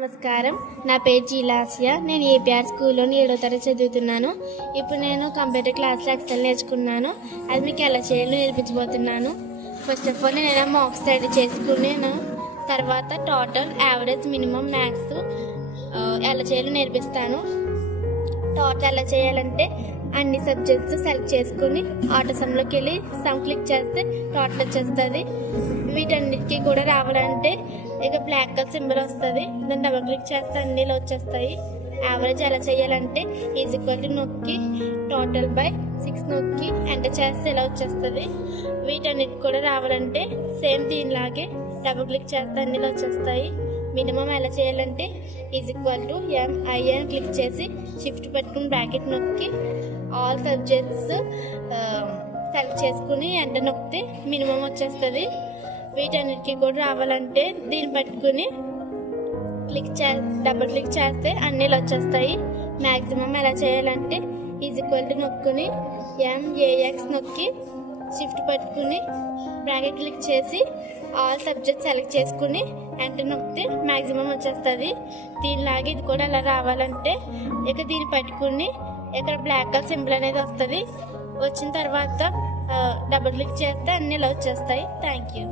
నమస్కారం, నా పేరు జీలాసియా. నేను ఏపీఆర్ స్కూల్లో 7వ తరగతి చదువుతున్నాను. ఇప్పుడు నేను కంప్యూటర్ క్లాస్లో ఎక్సెల్ నేర్చుకున్నాను. అది మీకు ఎలా చేయాలో నేర్పించబోతున్నాను. ఫస్ట్ ఆఫ్ ఆల్ నేను మార్క్స్ రెడీ చేసుకున్నాను. తర్వాత టోటల్, యావరేజ్, మినిమం, మ్యాథ్స్ ఎలా చేయాలో నేర్పిస్తాను. టోటల్ ఎలా చేయాలంటే అన్ని సబ్జెక్ట్స్ సెలెక్ట్ చేసుకుని ఆటో సమ్లోకి వెళ్ళి సమ్ క్లిక్ చేస్తే టోటల్ వచ్చేస్తుంది. వీటన్నిటికీ కూడా రావాలంటే ఇక బ్లాక్ కలర్ సింబల్ వస్తుంది, దాన్ని డబుల్ క్లిక్ చేస్తే అన్నిలో వచ్చేస్తాయి. యావరేజ్ ఎలా చేయాలంటే ఈజ్ ఈక్వల్ టు నొక్కి టోటల్ బై 6 నొక్కి ఎంటర్ చేస్తే ఇలా వచ్చేస్తుంది. వీటన్నిటి కూడా రావాలంటే సేమ్ దీనిలాగే డబుల్ క్లిక్ చేస్తే అన్నిలో వచ్చేస్తాయి. మినిమం ఎలా చేయాలంటే is equal to MIN click చేసి షిఫ్ట్ పెట్టుకుని బ్రాకెట్ నొక్కి ఆల్ సబ్జెక్ట్స్ సెలెక్ట్ చేసుకుని ఎంటర్ నొక్కితే మినిమం వచ్చేస్తుంది. వీటన్నిటికీ కూడా రావాలంటే దీన్ని పట్టుకుని డబుల్ క్లిక్ చేస్తే అన్నిలు వచ్చేస్తాయి. మ్యాక్సిమం ఎలా చేయాలంటే ఈజ్ ఈక్వల్ టు నొక్కుని MAX నొక్కి షిఫ్ట్ పట్టుకుని బ్రాకెట్ క్లిక్ చేసి ఆల్ సబ్జెక్ట్ సెలెక్ట్ చేసుకుని ఎంటర్ నొక్కితే మ్యాక్సిమం వచ్చేస్తుంది. దీనిలాగే ఇది కూడా అలా రావాలంటే ఇక దీన్ని పట్టుకుని ఇక్కడ బ్లాక్ కలర్ సింబల్ అనేది వస్తుంది. వచ్చిన తర్వాత డబుల్ క్లిక్ చేస్తే అన్ని ఇలా వచ్చేస్తాయి. Thank you.